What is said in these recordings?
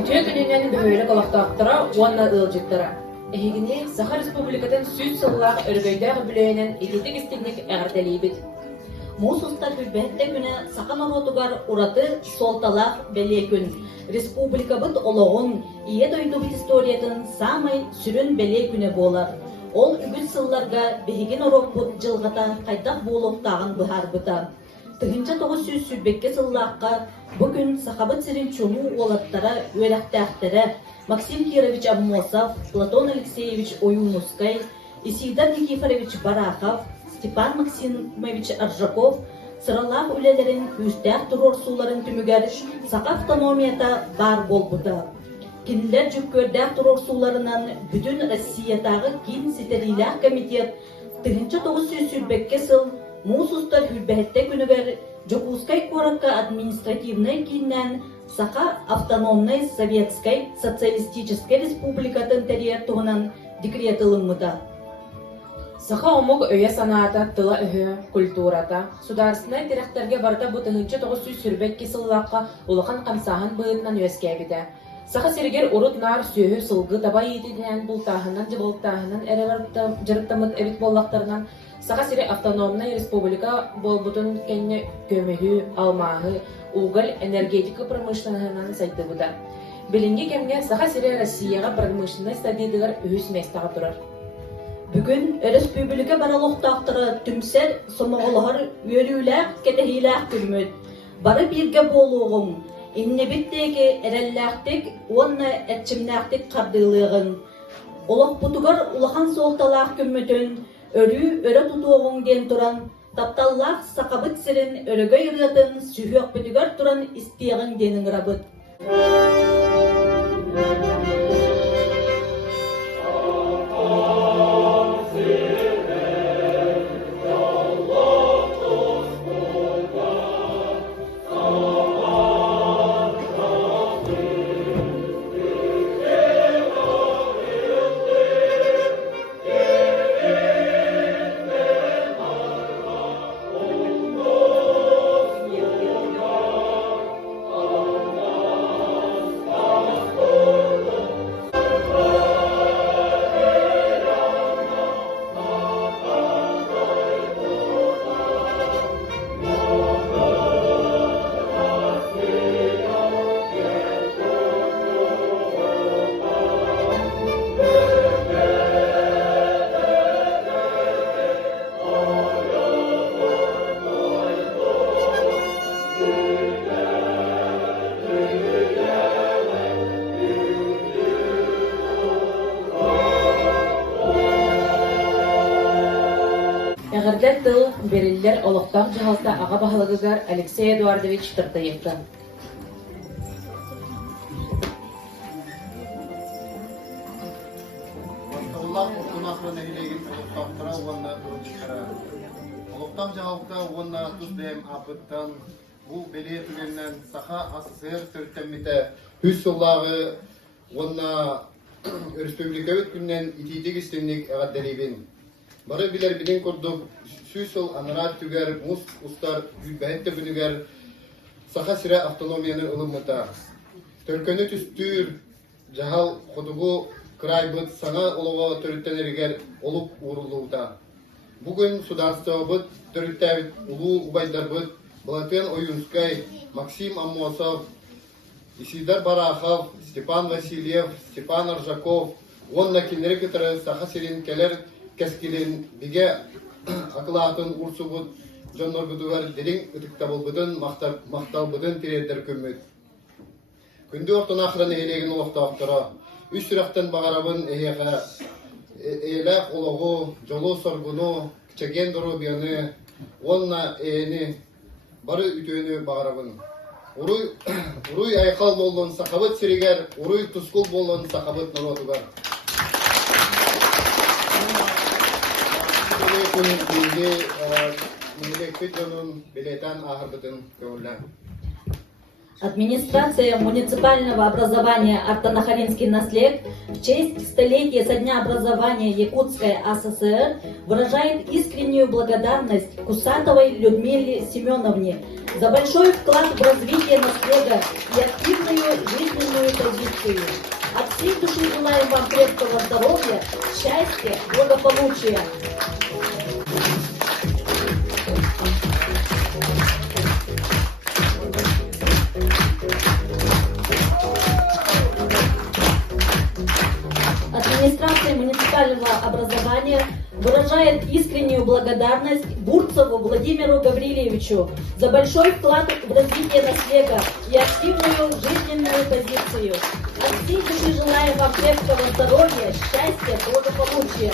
Ütüye gününden böyle kolaktaktara, uanna ılcıktara. Ehigini Saha Respublika'dan süt sıllar örgöydağ bilöğünün etetik isteklik əğirdeliyibid. Мусустар хүлбәттә генә сакан оротугар ураты солталак белекүн. Республикабыт ологон ие дойдубит историятын самай сүрүн белекүне болар. Ол үгүл сылларга бехиген ороппут жылгата кайдак болуктагын быхарбыта. Тыгынча 900 сүрбекке сыллакка бүгүн сахабыт сирин чуму олаттара өрәктәхтәре Максим Кирович Обмосов, Платон Алексеевич Оюнускай, Исидар Никифорович Барахов, Степан Максимович Аржаков сыраллах үлелерин үстәк турор суларын түмүгәр сака автономията бар болбута. Кинлер жүккөрдәк турор суларынан бүтүн Россиятагы кин ситерилах комитет тыгынча 900 сүрбекке сыл Мусустар хүлбәттә күнүгәр Жокускай коракка административный киннән Саха автономной советской социалистической республикатын территориянан декрет ылыммыта. Саха омуг өйе санаата, тыла өйе, культурата, сударсынай директорге барда бу тыгынча 900 сүрбек кесыллаққа улахан қамсағын бұйыннан өскәбіді. Саха сиргер урут нар сүйі сылғы таба етедінен бұлтағынан жыбылтағынан әрі жырыптамыт әбіт боллақтарынан Саха сире автономный республика болбутун кенне көмөһү, алмағы, уголь энергетика промышленныгынан сайды бұда. Билинге кемге Саха сире Россияға промышленный стадиядығар өз местаға тұрар. Бүгін республика баралықтақтыры түмсер сомоғылығыр өріләк кетехиләк күлмөд. Бары бірге болуғын, иннебіттегі әрәлләқтік, онны әтчімнәқтік қардылығын. Олық бұтығыр ұлақан солталақ күммөтін, өрі тұтуғын ден тұран, тапталлақ сақабыт сірін өрігі үйретін сүйіқ бүтігір тұран істеғін денің рабыт. Әгірдер тыл берілер олықтақ жағалса аға бағылығығар Алексей Эдуардович Тыртаевты. Олықтақ жағалықта онна тұз дәм апыттан бұл беле түгеннен Саха АССР түрттемметі үз сыллағы онна республика өткіннен итидік істемнік әғаддәребен. Бары билер биден көрдік сүйсіл анырат түгер, мұз ұстар, бәйітті бүнігер Саха сірі автономияны ылымыта. Түркөні түстүр, жағал құдығы крайбыт саңа олуға түріттенергер олық урулуыта. Бүгін сударство бұд, түріттәвіт ұлу ұбайдар бұд, Платон Оюнскай, Максим Аммосов, Исидар Барахов, Степан Васильев, Степан Аржаков, онна кенері кетірі Саха сирин келер кәскелен биге ақылатын урсу бұд, жоннор бұдығар дерің үтіктабыл бұдын, мақтал бұдын тиредер көммет. Күнді ортын ақырын ейлеген олықтақтыра, үш сұрақтан бағарабын әйеға, эйләк олығы, жолу соргуну, кчеген дұру бияны, онна әйені, бары үтөйіні бағарабын. Уруй айқал болуын сақабыт сирегер, уруй тұскул болуын сақабыт наротугар. Администрация муниципального образования Артанахаринский наслед в честь столетия со дня образования Якутской АССР выражает искреннюю благодарность Кусатовой Людмиле Семеновне за большой вклад в развитие наследа и активную жизненную жизненную позицию. От всей души желаем вам крепкого здоровья, счастья, благополучия. Администрация муниципального образования выражает искреннюю благодарность Бурцеву Владимиру Гаврилевичу за большой вклад в развитие наследия и активную жизненную позицию. От всей души желаем вам крепкого здоровья, счастья, благополучия.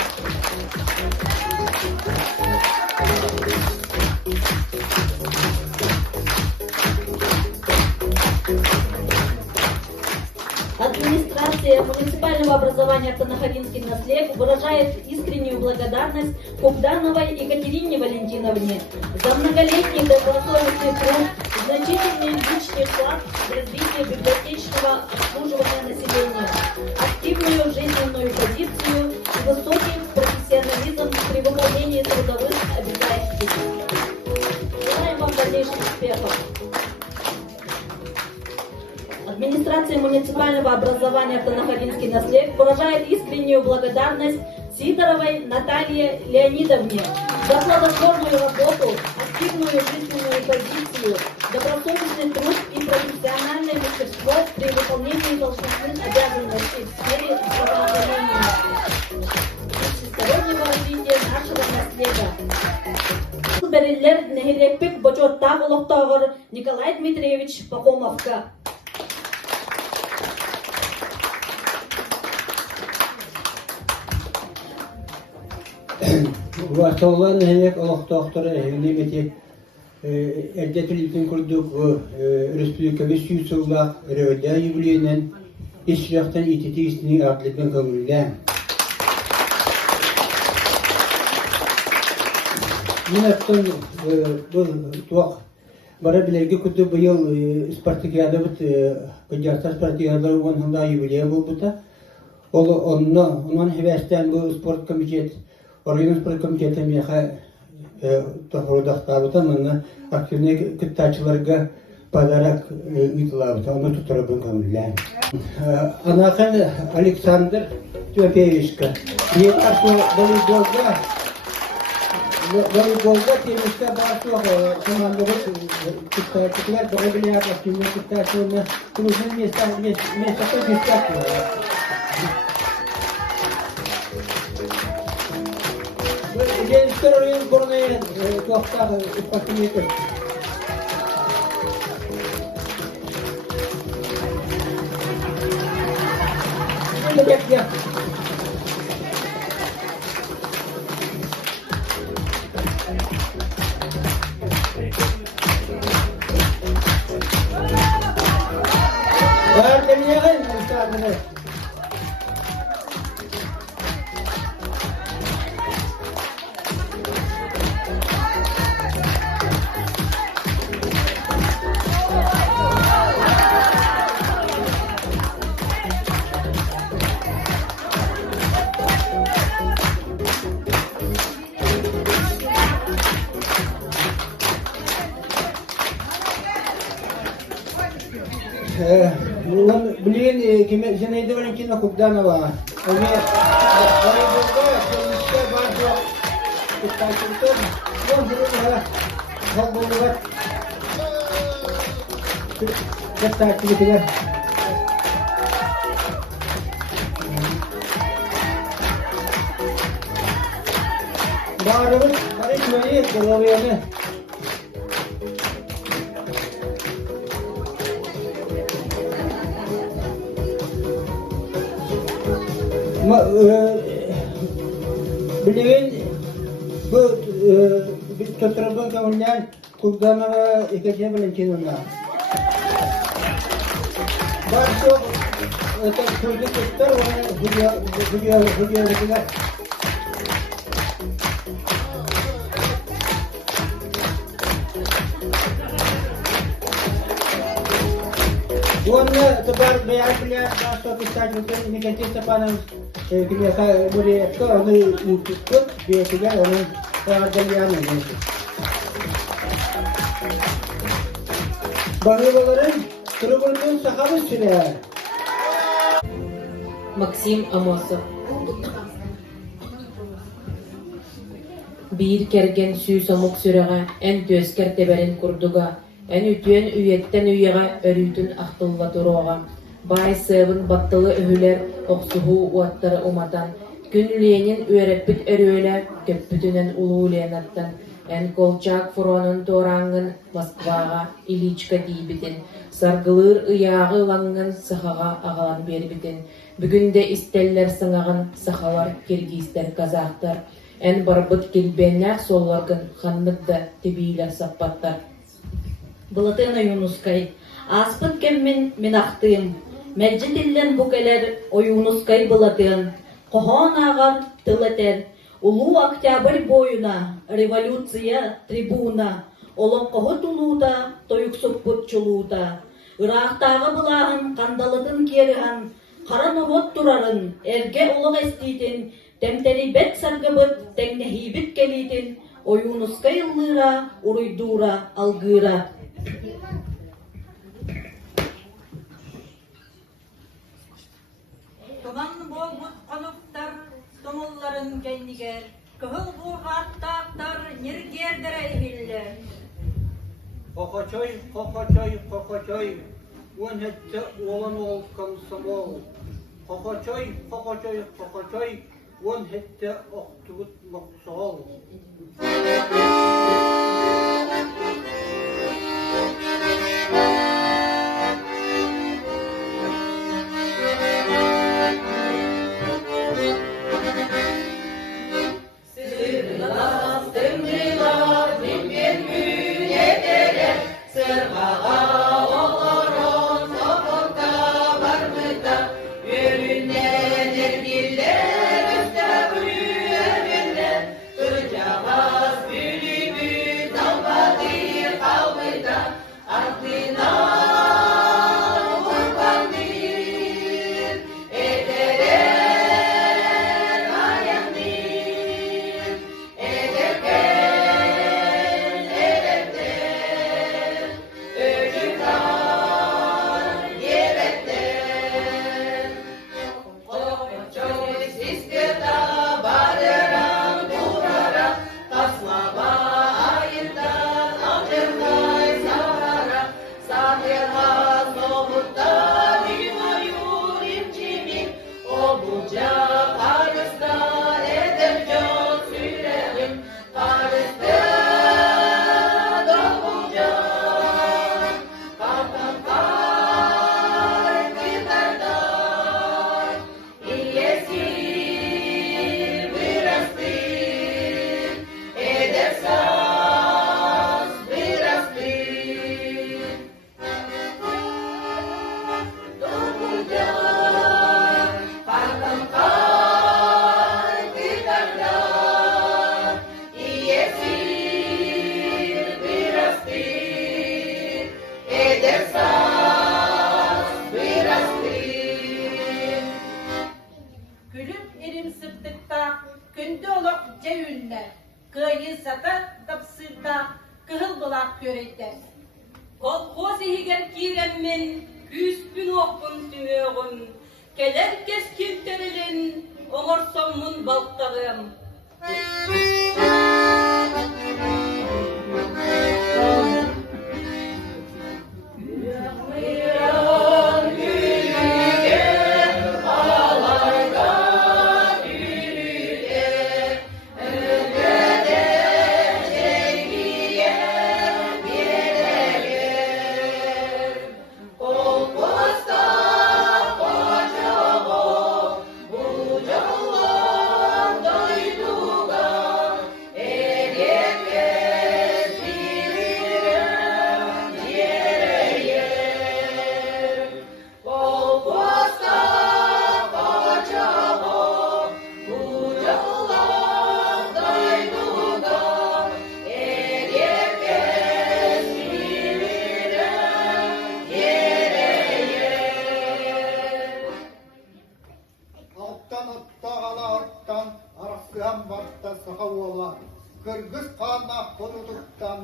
Администрация муниципального образования Автонахаринский наслед выражает искреннюю благодарность Кубдановой Екатерине Валентиновне за многолетний добросовестный труд, значительный личный вклад в развитие библиотечного обслуживания населения, активную жизненную позицию и высокий профессионализм при выполнении трудовых обязательств. Желаем вам дальнейших успехов. Администрация муниципального образования Автонахаринский наслед выражает искреннюю благодарность Сидоровой Наталье Леонидовне за плодотворную работу, активную жизненную позицию, добросовестный труд и профессиональное мастерство при выполнении должностных обязанностей в сфере здравоохранения и всестороннего развития нашего наследия. Бериллер Нехилепик Бочоттаг Улуктагыр Николай Дмитриевич Пахомовка. Вартолан хек олохтоктора лимити эрдетилитин курдук республикабыз 100 жылдак рөдә юбилейнен ишрактан ититисни атлетин кабулда. Минаттан бу туак бара билерге күтү быйыл спартакиада бит кыжарта спартакиада онда юбилей болбута. Ол оннан хевестен бу спорт комитет Организм спорт комитеті меха тоқырудақтабыта мұны активный күттачыларға подарок үйтілабыта, оны тұтырабын көмілі. Анақын Александр Тюапевичка. Мен арсу волейболда темішка барсуға командығы күттачылар бұға біле активный күттачыларына күрушын местақы күттачылар. Я второй сборной Туахтага спортсменов. Я. Для меня это Блин, Зинаида Валентина Кубданова. Bilin bu tutturduğun kavundan Kubdanova Екатерина Валентиновна. Barso çocuk tutar onu hücre Он тепер виявляє, що писати Никитин Степанович, князя Бурєвська, вони тут, біля вони Дальяни. Багываларын Кыргыздын сахабы сүрә. Максим Амосов. Bir kergen süy somuk süreğe, en tösker teberin kurduga, en ütüyen üyetten üyeğe örütün ahtılla duruğa. Bay sığın battılı öhüler, oksuhu uattarı umatan, günlüyenin üyereppit örüyle, köppütünen uluğuleyanattan, en kolçak furonun torangın Moskvaga, İliçka diýbitin, sargılır ıyağı langın sıhaga ağalan berbitin, bugün de isteller sıngağın sıhalar Kirgizler, Kazaklar, en barbıt kilbenler sollargın xanlıkda tebiyle sappattar. Былытына Юнускай. Аспыт кеммен мен ақтыым. Мәджі диллен бүкелер ойунускай былытын. Кохон ағар тылетер. Улу октябрь бойына, революция трибуна. Олон қоғы тулууда, тойуксуп бұтчулууда. Ирақтағы бұлағын, қандалытын керіған. Қара народ турарын, эрге олық естейтін. Темтери бет саргыбыт, теңнехибит келейтін. Oyunuskay ыллыра, уруйдура, алгыра. Tuman bolbut konuktar, tomulların kendiger, kıhıl burgattaqtar, nirgerdere ehiller. Хохочой, хохочой, хохочой, он это olan ol комсомол. Хохочой, хохочой, хохочой, он это октубут моксол. Күнді олық жәйінді, күйі сата тапсырда, кығыл бұлақ көрейді. Колхоз егер киреммен, күспін оқпын түмеғін, келер кес кентерілін, оңыр соммын балықтағым. Kırgız kanına konuduktan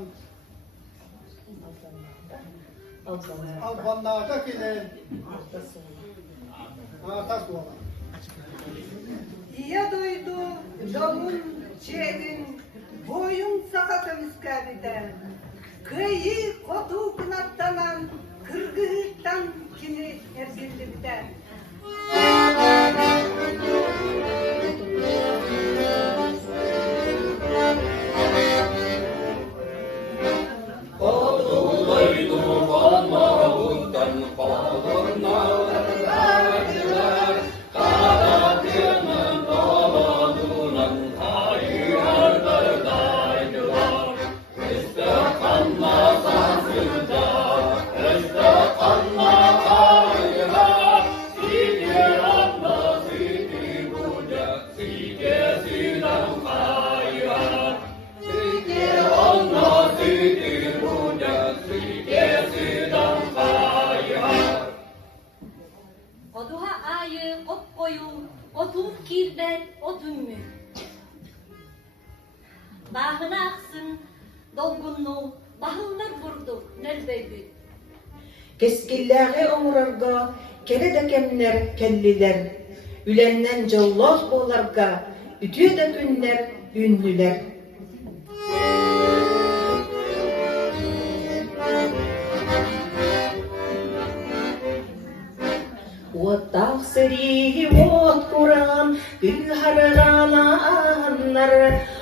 Albanlarda gelen Atas olan. İye duydu doğun çeğdin, boyun sakatın iskabide. Kıyı kotu kınattanan, kırgıhtan kini ergildi bide. Oduha ayı, ot koyu, otun kirden, otun mü? Bahına aksın, dolgunluğu, bahınlar vurdu, neredeydi? Keskillääge oňurarga, kele de kemler, kelliler. Ülenden jolloş bolarga, ütüe de günler, ünlüler. Ottaq seri ot kuran, gül haralanlar,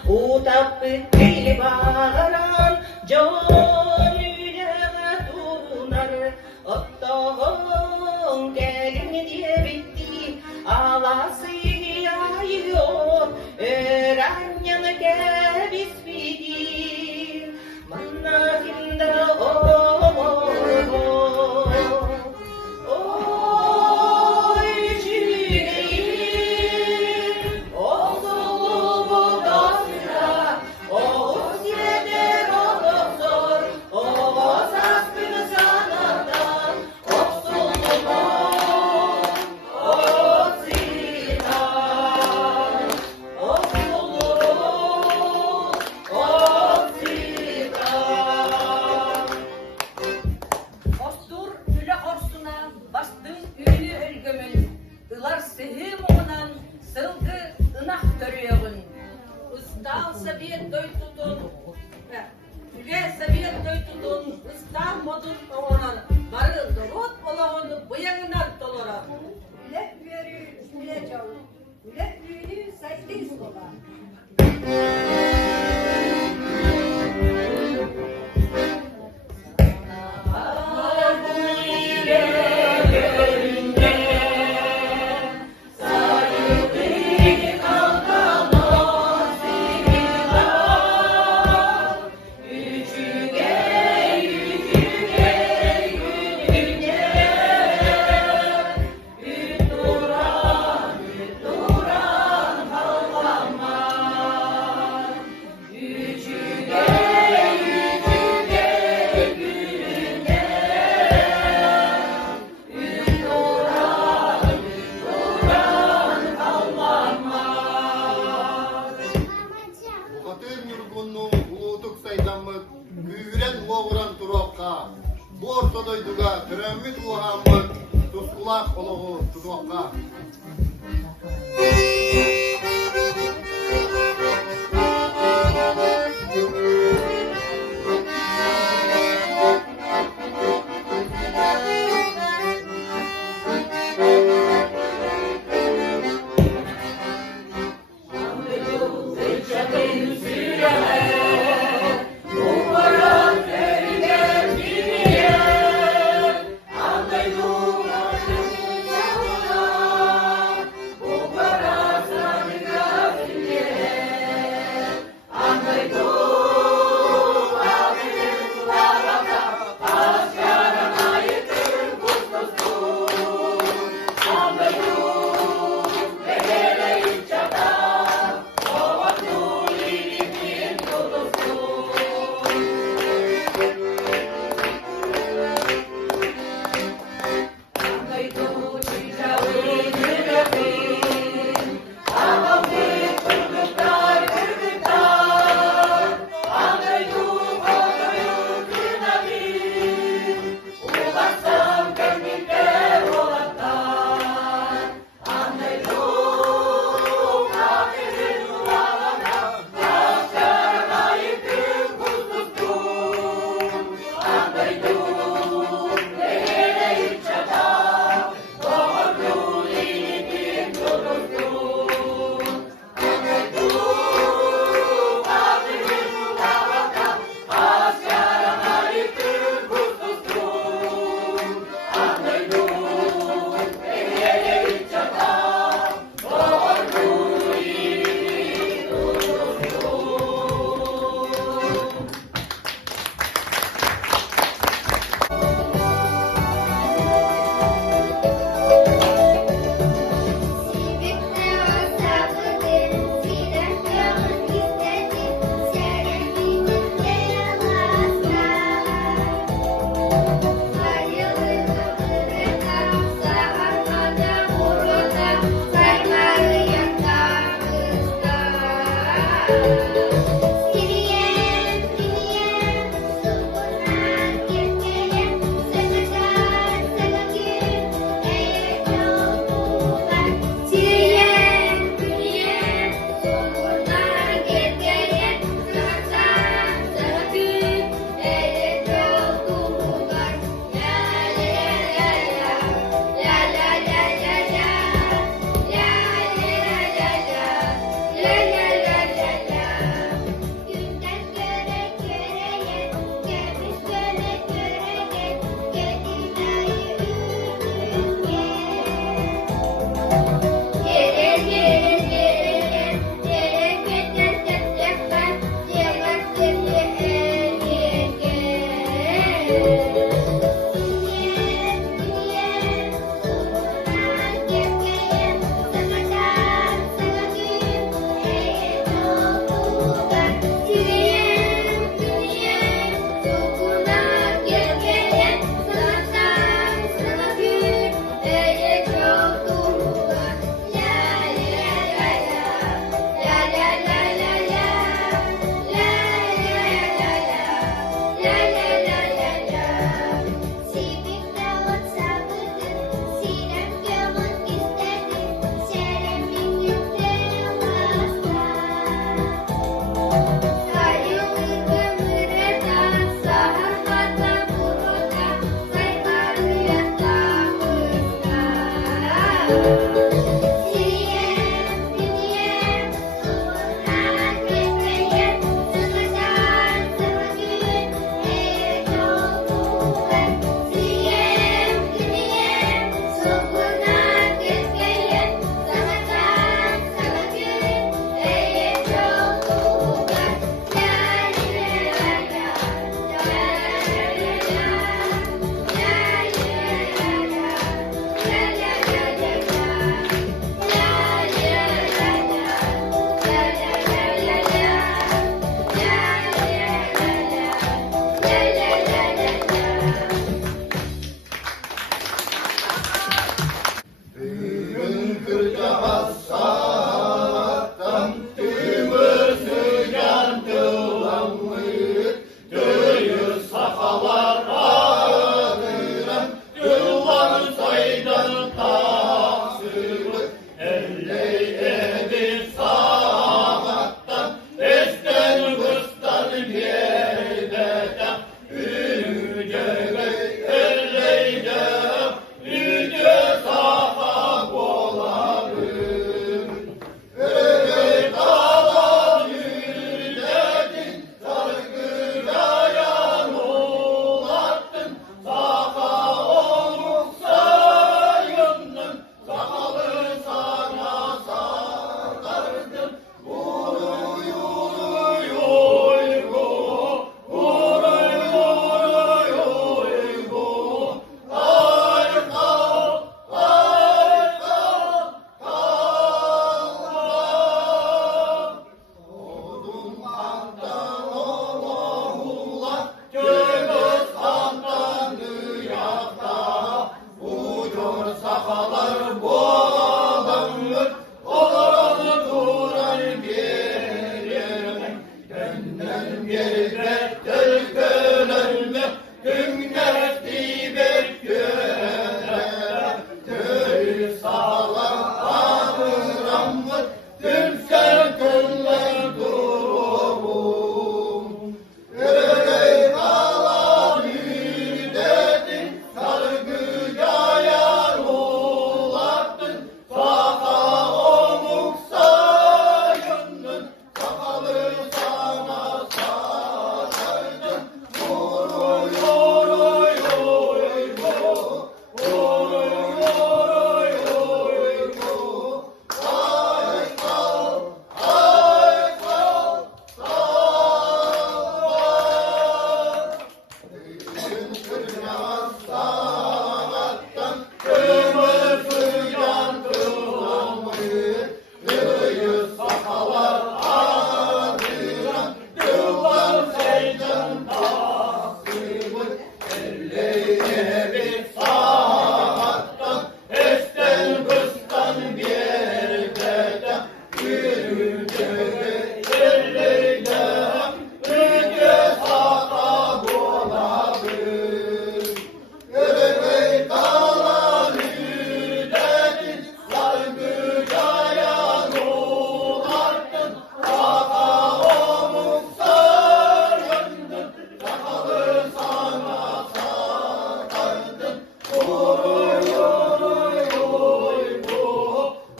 utap biteli baran, jon yüreğe tunar. Ottağın gelin diye bitti, ağlası yayıyor, öğren yanı gebismidi, mannakinda oy yüreğim, oğlu bu dostra, oğuz yeder o doktor, oğuz askını sanattan, oksulum oğuz zidan, oksulum oğuz zidan. Ostur üle horsuna, bastın ünlü ölgümün, ılar sehim oğunan, sılgı ınak görüyorun. Istal sabiyet doy tutun, üge sabiyet doy tutun, ıstal modun oğunan, barı dorot olağını bıyağından dolara. Ület veri üle çavur, ület veri saytiz ola. Bugatın yurgunluğun ulutuk saydanmık, güyüren oğuran turopka, bu ortadoyduga türemmüt uhamık, tuskulak oluğu tudokka. Bu Düğün kırca hasattan tümür sıcan tılanmış Tüyü sakalar ağıran Tüvan soydan taksırmış Elley edin sağattan Esten kıstan yerdeden Yüce göy elleyden Yüce saha bolarım Öyle dağlar yüledin Sargıya yan ulattın Saha olmuş sayındın Sakalı sana sarardın Uruy uruy uygu Uruy uruy uygu Ay kal, ay kal, kal Odun kandan oğlan Göğüs kandan dünyada Ucur sakalar boğalanır Olanı duran geriye Benden geride tezgölönme Günlerdi bekliyorlar Köy sağlar ağıranmış Tümser kıllar durum Öyle kalan yüdedin Sargıya yar ulattın Saha omuk sayındın Sakalı sana sarardın Uruy uruy uygu Uruy uruy uygu Ay kal, ay kal, kal Düğün kırmaz sanattan Kırmızı sıcan tılanmış Kıyı sakalar ağdıran Kıvan seydan taksırmış Elleyine bir saattan Esten kıstan bir yerden Yüce elleyden Yüce saha bolarım Öyle kalan yüdedin Sargıya yan ulattın Saha omuk sarındın Sakalı sana sarardın Uruy uruy uygu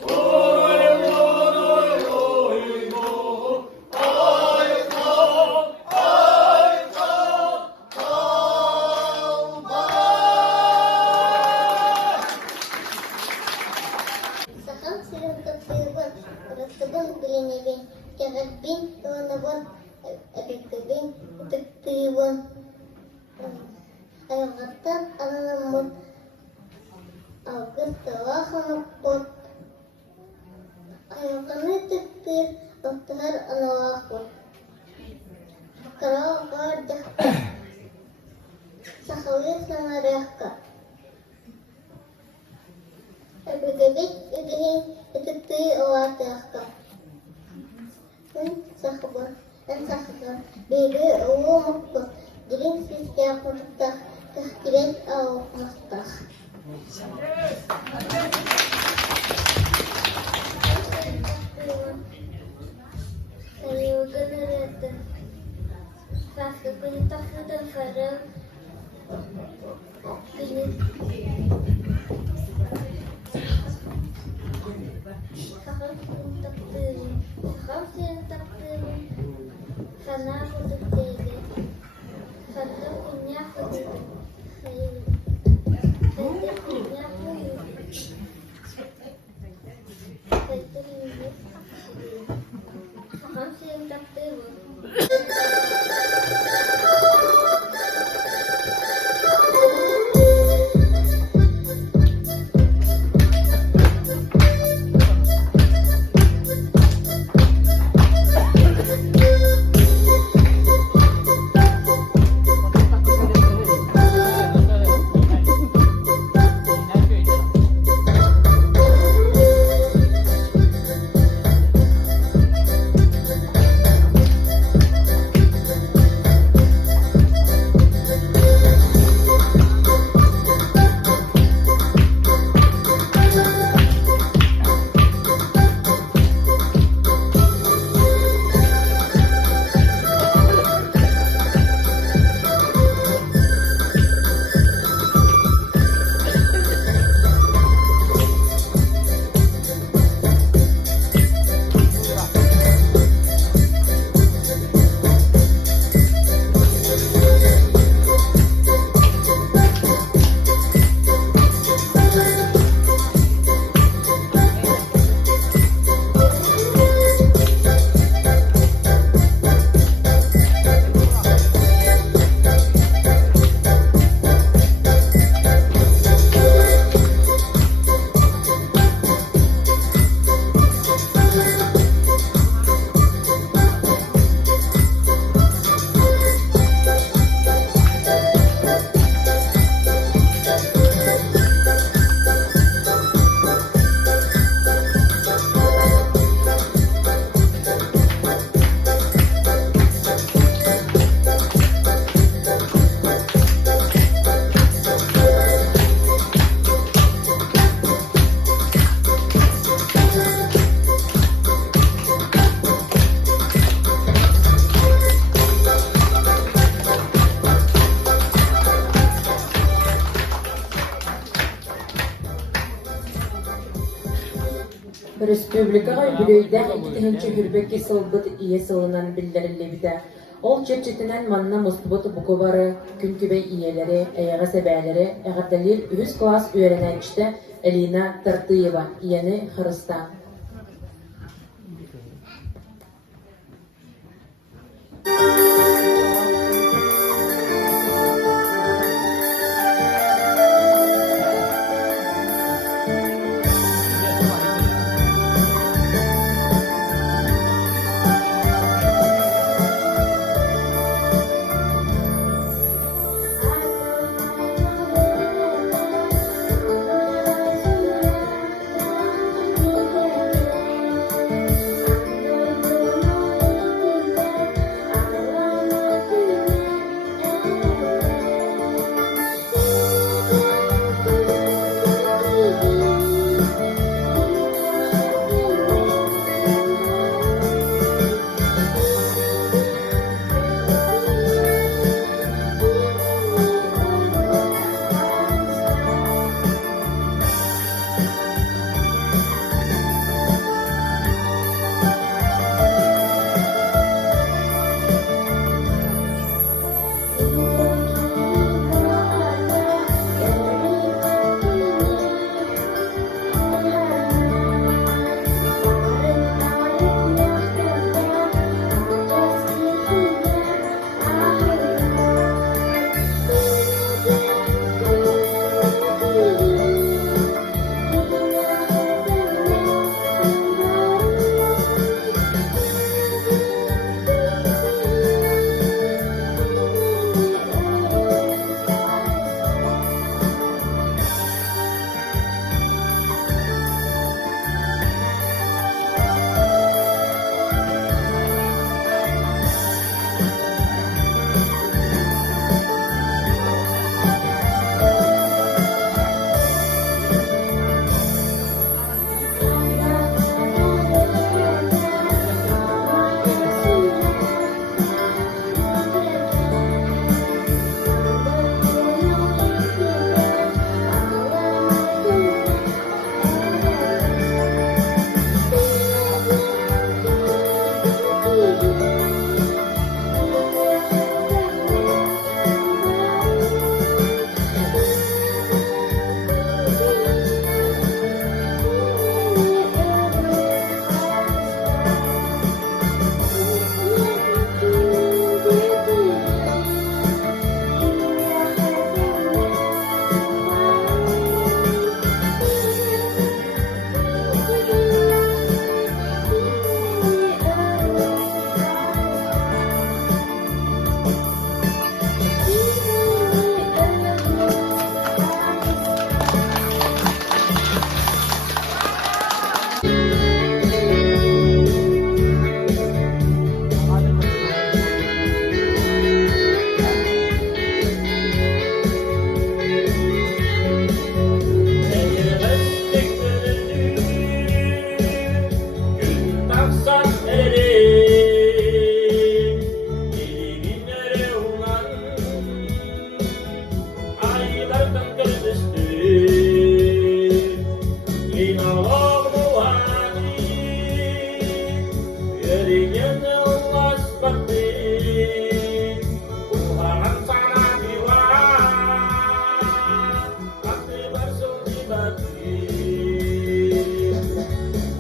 Uruy uruy uygu Ay kal, ay kal, kal bak Сахан сырым тапсырбын, растыбын білінебен, кәғатбен ыланабын, әбеккәбен үтіктыйбын. Аяғаттан ананамын, алғыз талахамық бот. Аяғаны түктір, ықтығар аналақ бот. Қарау бар дәққа, сақалы санараққа. Әбегәбек үгеһен үтүктүй оатыакка. Сахыбын, сахыбын, беге оомукку, дирин сиске акыртах, тахкирет аокмастах. Ayugan aratan, sasakun takutan farang, Kana kututege. Kata punya kututege. Kata punya kututege. Kata punya Sakam siyang taktibo. Республикага бүлөйдә икенче хүрбекке сылбыт ие сылынан билдирилибиде. Ол чечетинен манна мустубут букубары, күнкүбей иелери, эяга себәлери, әгәрдәлил 100 класс үйрәнәнчте Элина Тартыева, ияни Хырыста.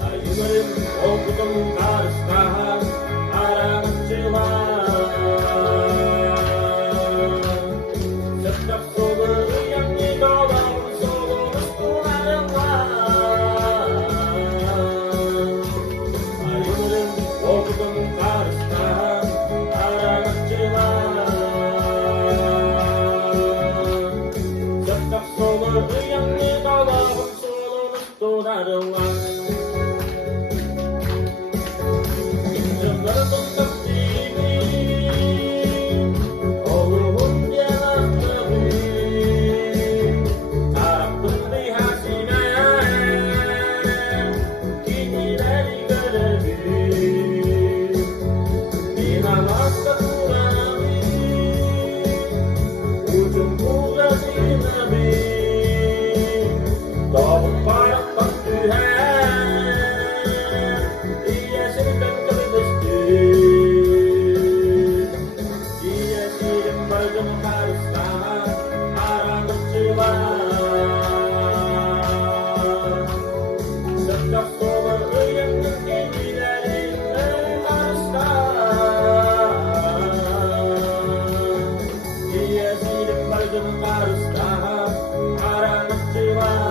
Ayılarım okudum karıştan aramcılar. Sıktak solu yanı dolan solumuz kullanırlar. Ayılarım okudum karıştan aramcılar. Sıktak solu yanı dolan solumuz kullanırlar. Karışta, aranıkçılar.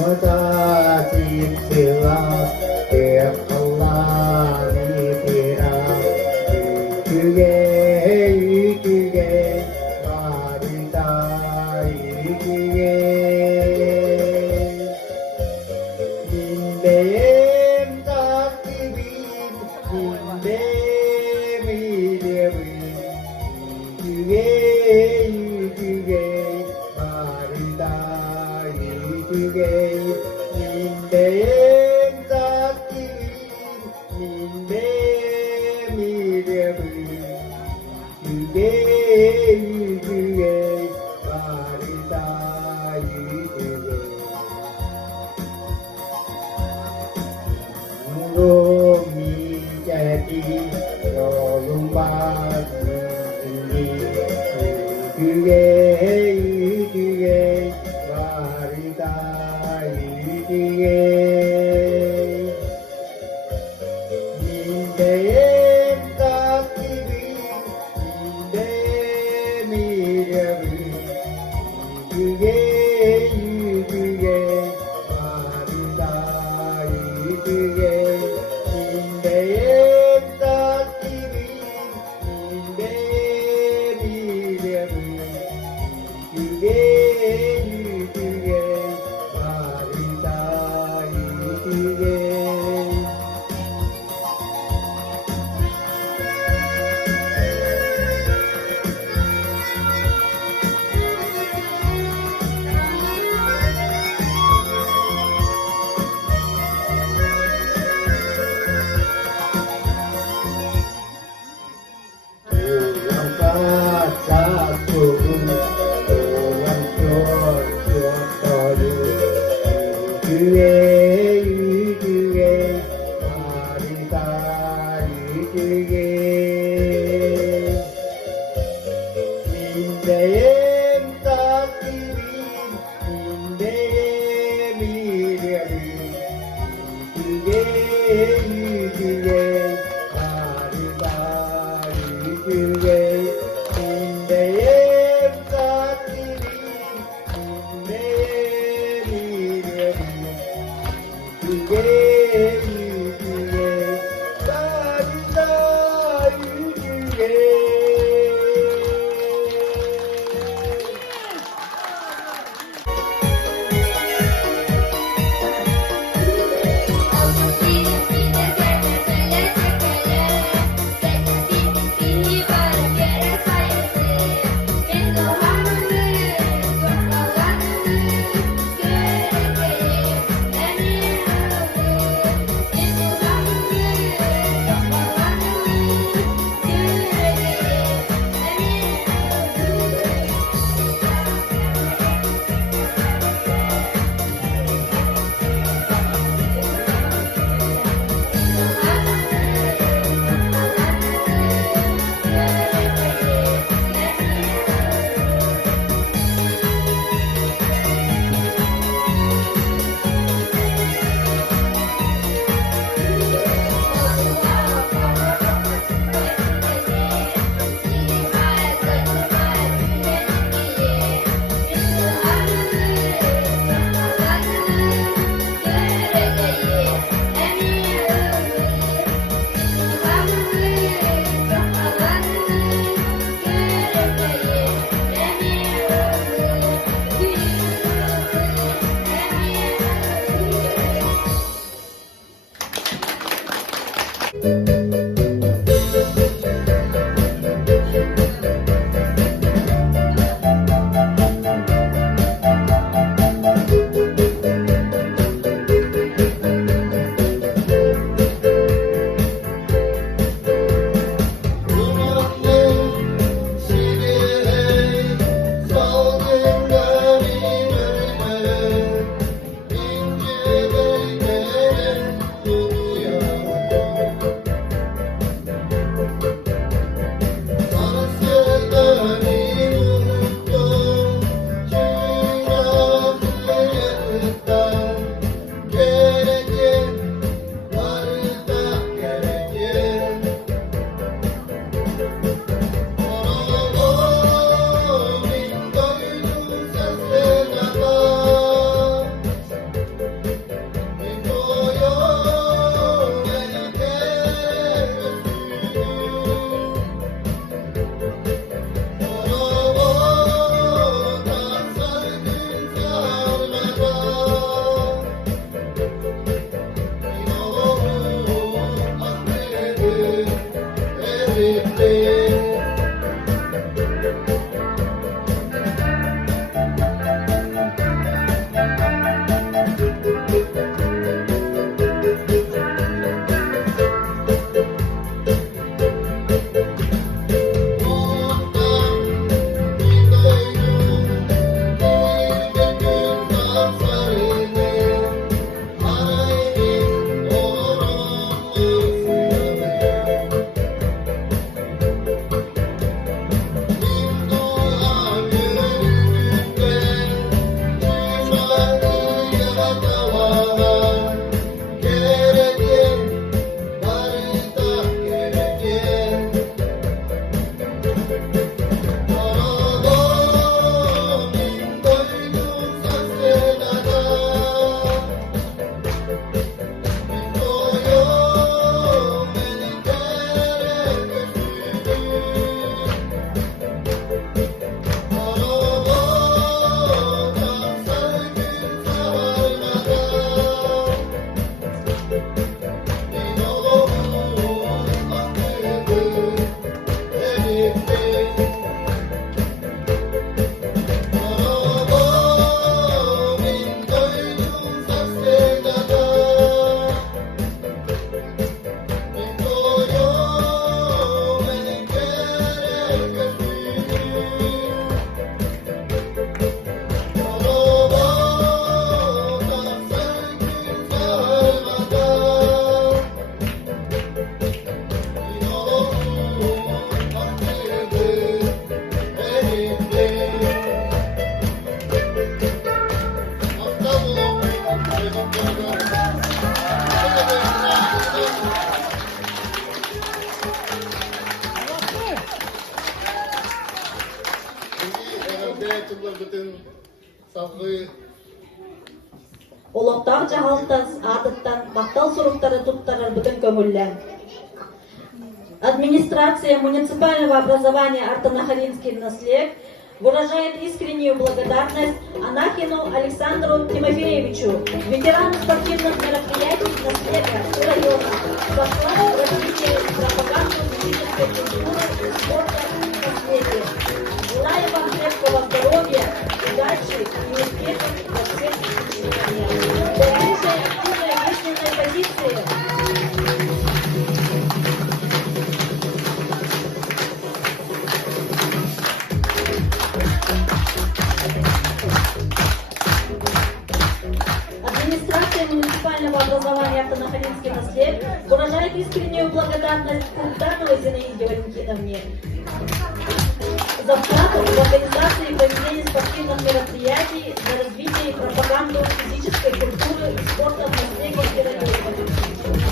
Mata tim sila Tiap Allah di tira Yuge yuge Marita yuge Nindem takibin Nindem idewin Yuge yuge Marita yuge Nindem takibin Nindem idewin Yuge yuge Marita yuge Ngumi jadi Rolumbat Ini Yuge yuge Marita yuge Nindem takibin Nindem idewin Yuge yuge Marita yuge Nindem takibin Nindem idewin Итте тулларбытын салгы Олоқтар жағалтан адыттан бақтал сұруқтары тұттарыр бүтін көмілі. Администрация муниципального образования Артанахаринский наслед выражает искреннюю благодарность Анахину Александру Тимофеевичу, ветерану спортивных мероприятий наследия района, за славу развития и пропаганду физической культуры и спорта наследия. Желаю вам крепкого здоровья, удачи и успехов во всех начинаниях. Дальнейшей активной жизненной позиции. Администрация муниципального образования Артанахаринский наслед выражает искреннюю благодарность Култановой Зинаиде Валентиновне за вклад в организацию и проведение спортивных мероприятий за развитие и пропаганду физической культуры и спорта в наследии района.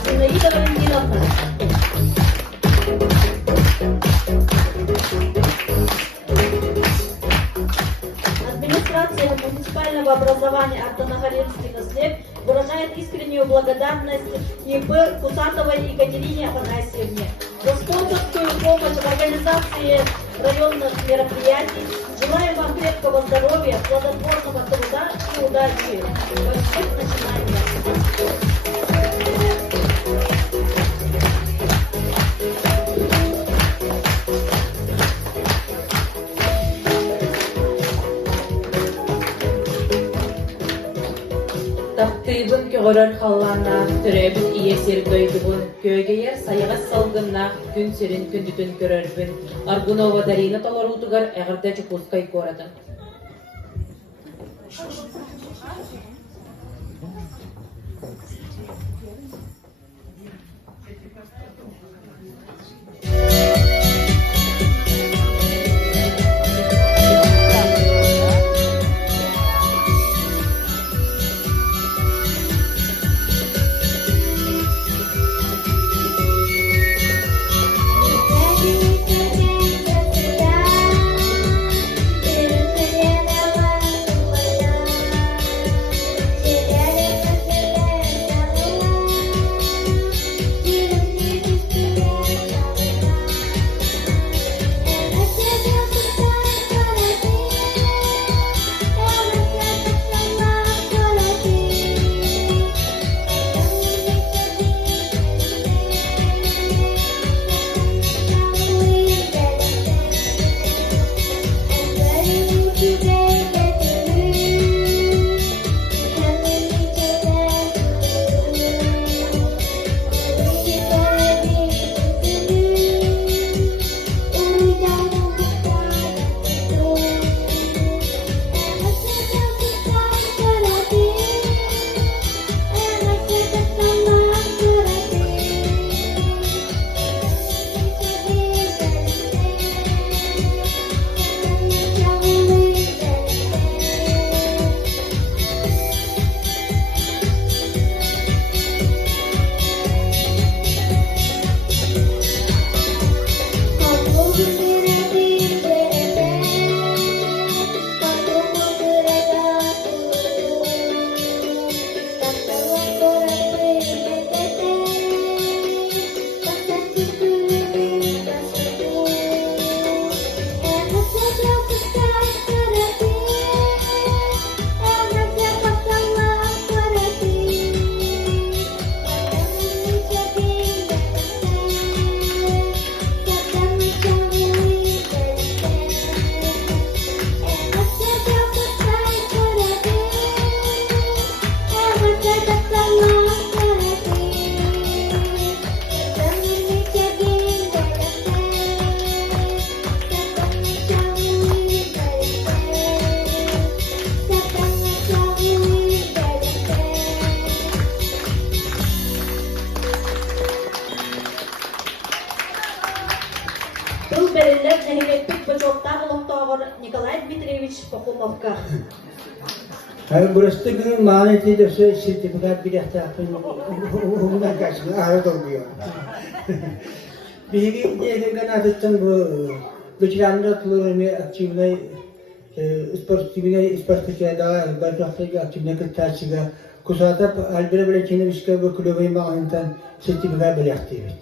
Зинаида Валентиновна. Администрация муниципального образования Артанахаринский наслед выражает искреннюю благодарность ИП Кусатовой Екатерине Афанасьевне за спонсорскую помощь в организации районных мероприятий. Желаем вам крепкого здоровья, плодотворного труда и удачи во всех начинаниях. Тахтыбын көгөрөр халлана, төрөбүн ие сердойдубун, көгейер сайыгас салгынна, күн серин күндүтүн көрөрбүн. Аргунова Дарина толорутугар эгерде жукускай коратын. Николай Дмитриевич Пахомовка. Burası günün maneti de sertifikat bir hafta ondan karşılığı ağır oluyor. Bir diğer kanattan bu güçlendirme aktiviteleri Sportçuya daha barkaklı aktivine kıtaçıga kusata albere bile kendi işgal ve kulübü mağanından sertifika bile aktivit.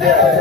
Yeah.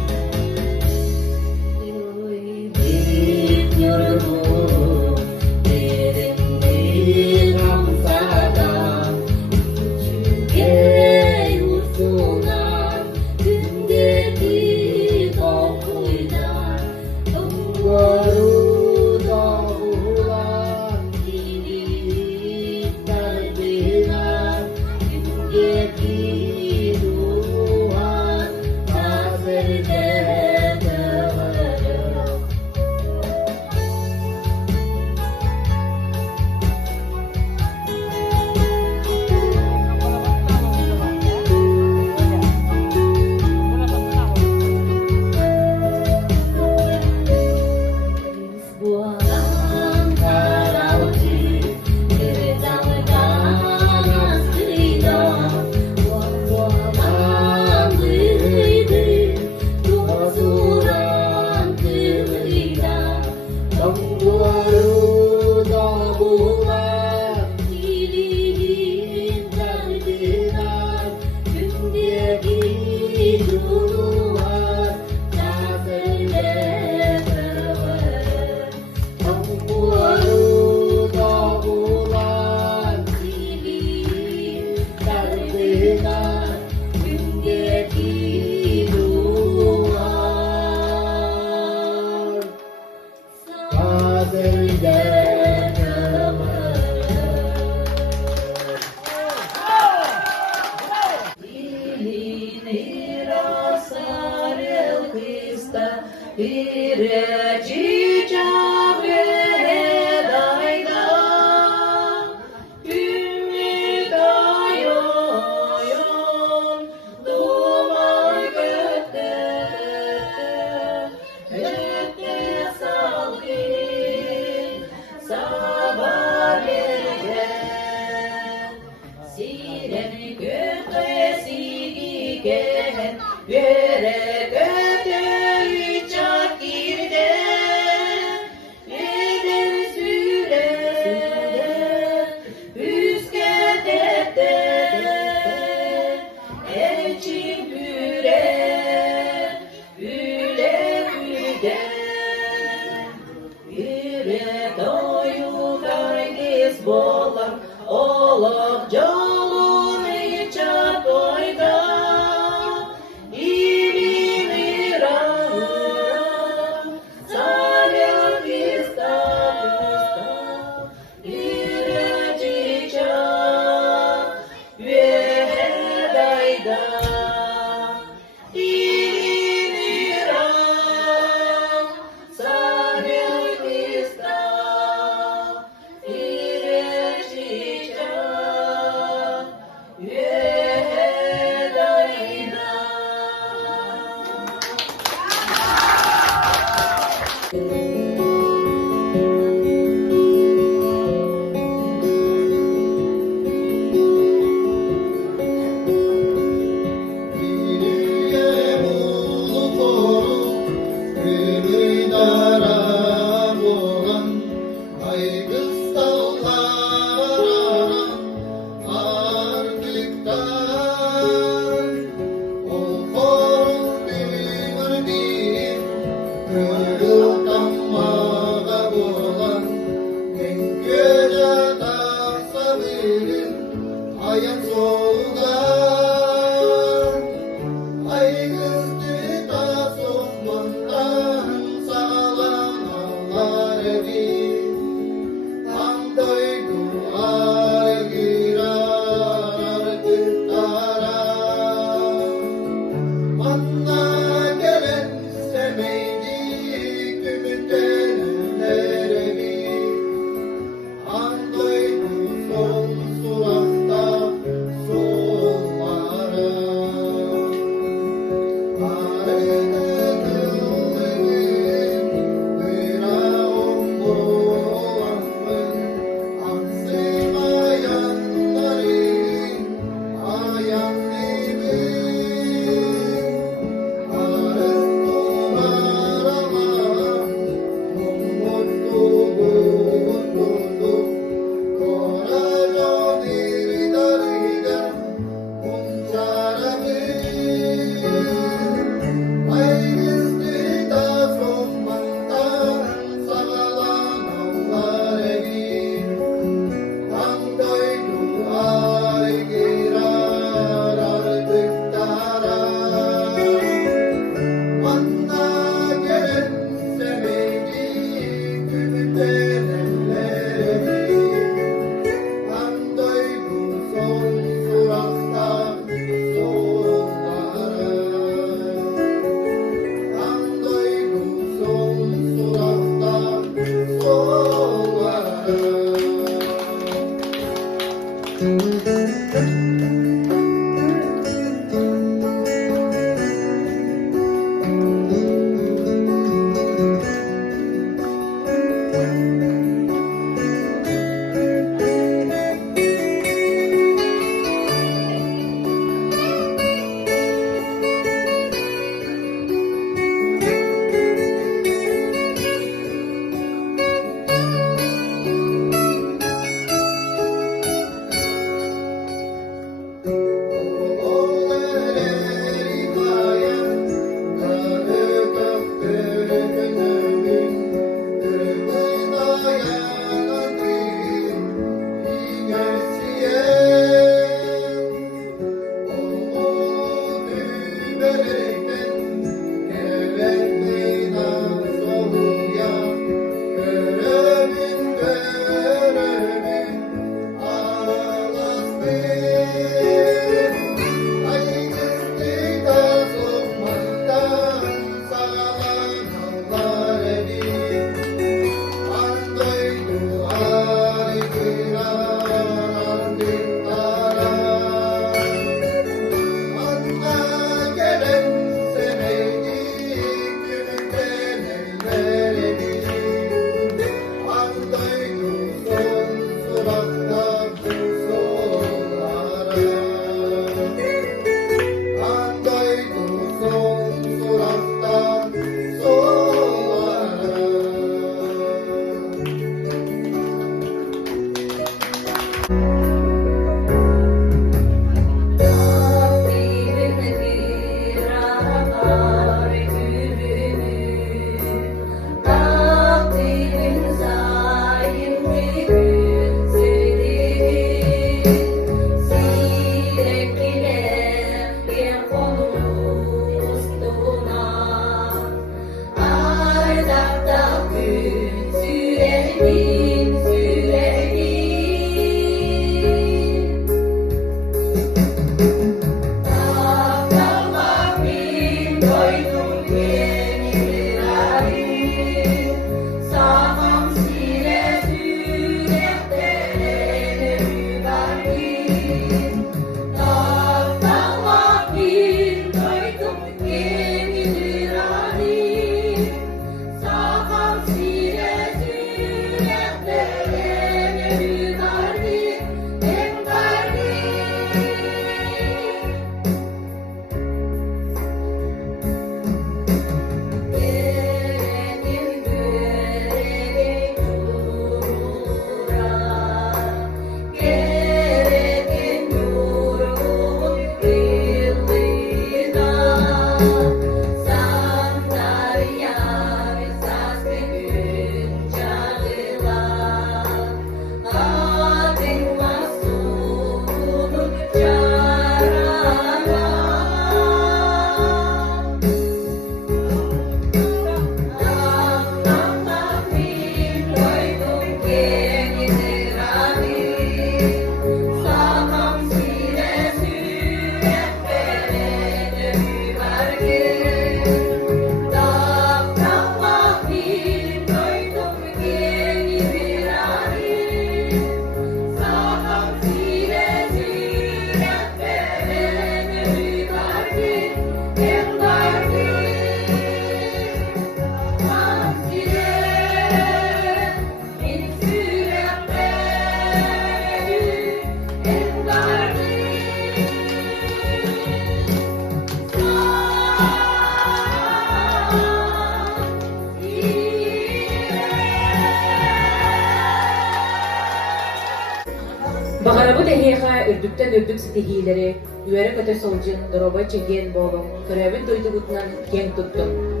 deheha ürdükten ürdük stihileri, üere köte solcun, doroba çegen bolum, körevin doydugutnan gen tuttum.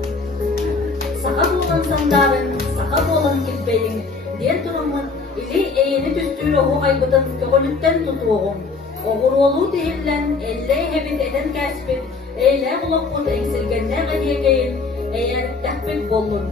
Saka bolan sandарын, saka bolan kilbeyin, diyen durumun ili eğeni tüstüğü oğu aybıdın kölütten tutuğum. Oğurolu değillen, elle hebit eden kəsbit, eyle kulakbut eksilgenler ediyegeyin, eğer tehbit bolun.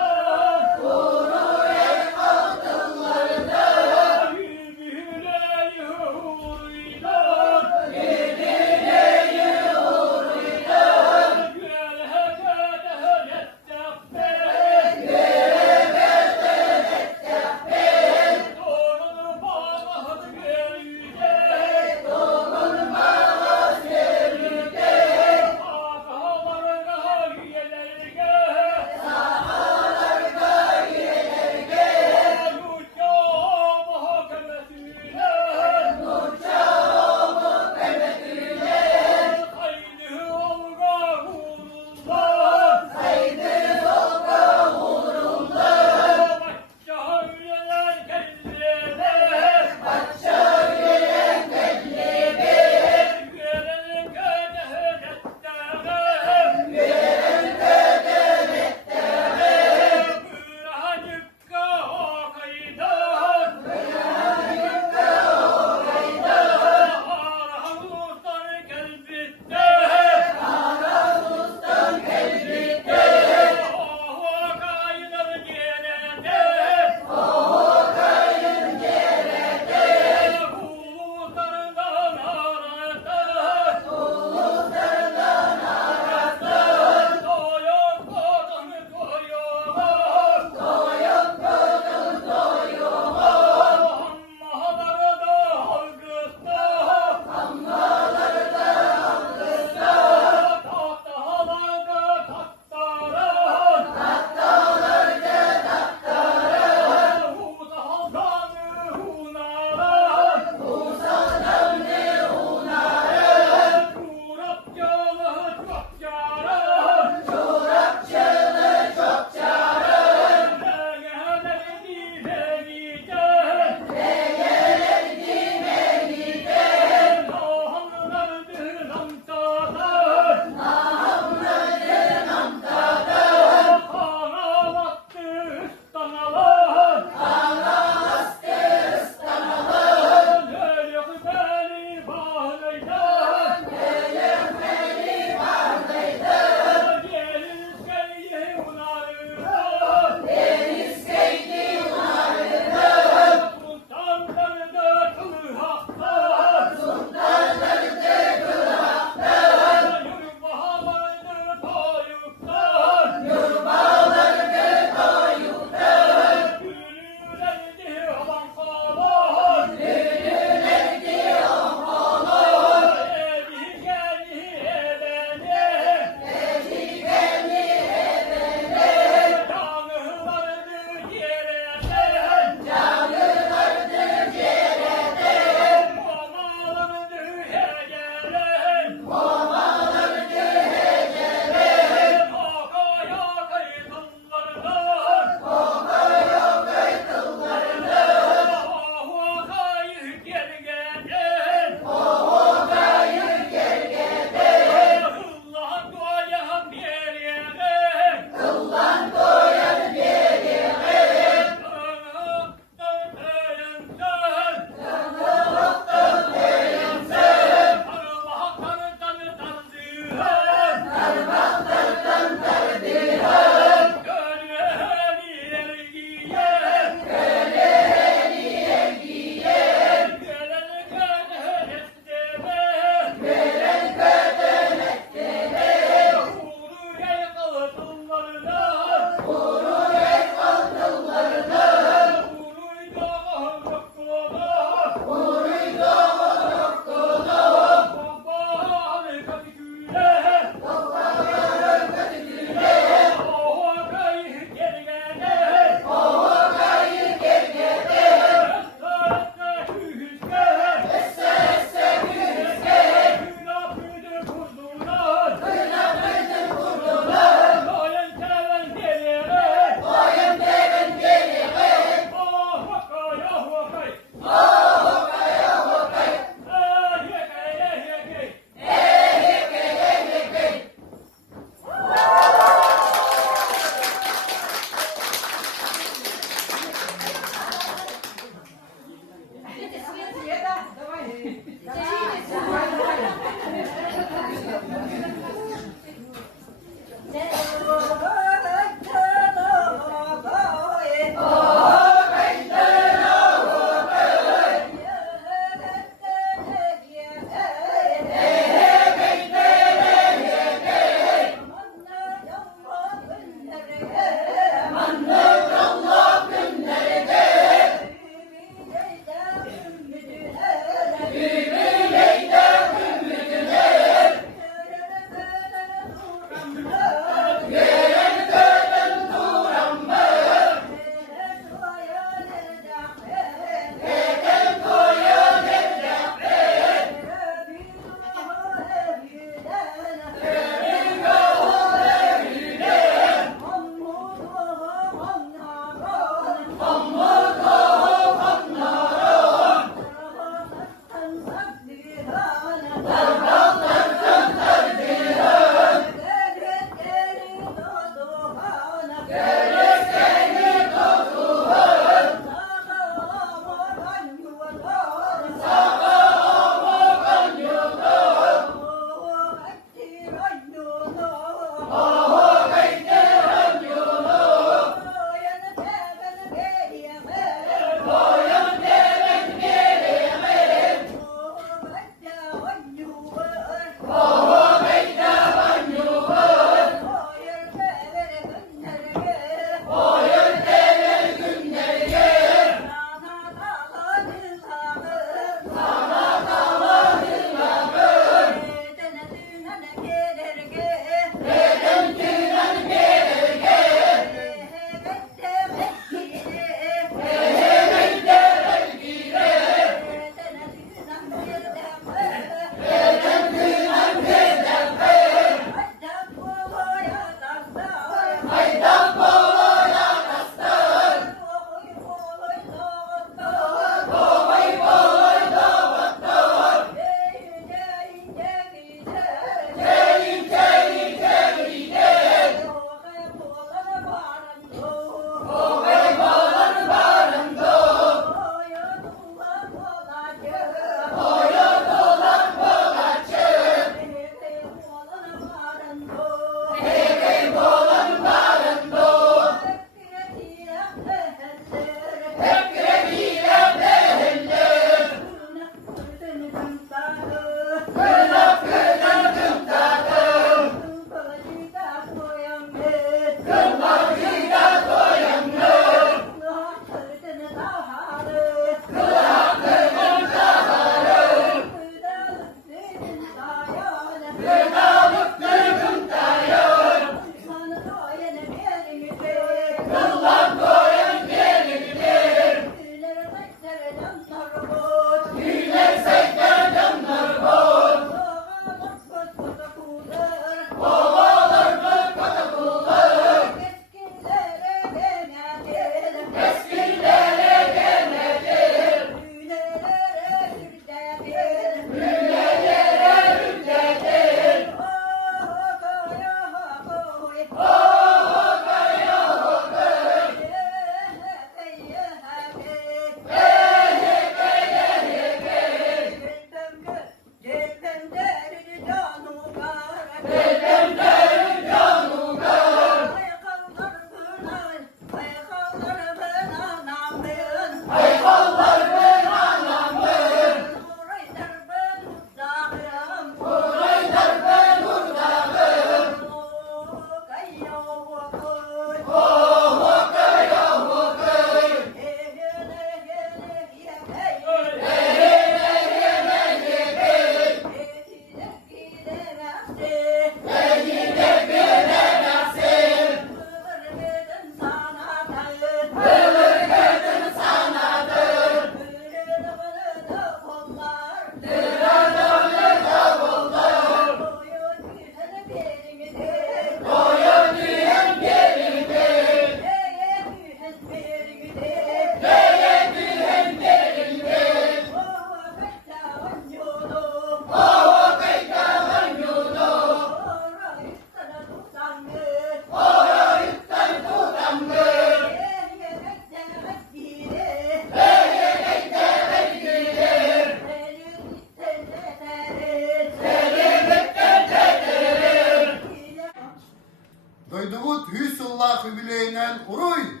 Doyduvut 100 yıllık jubileyinen uruy.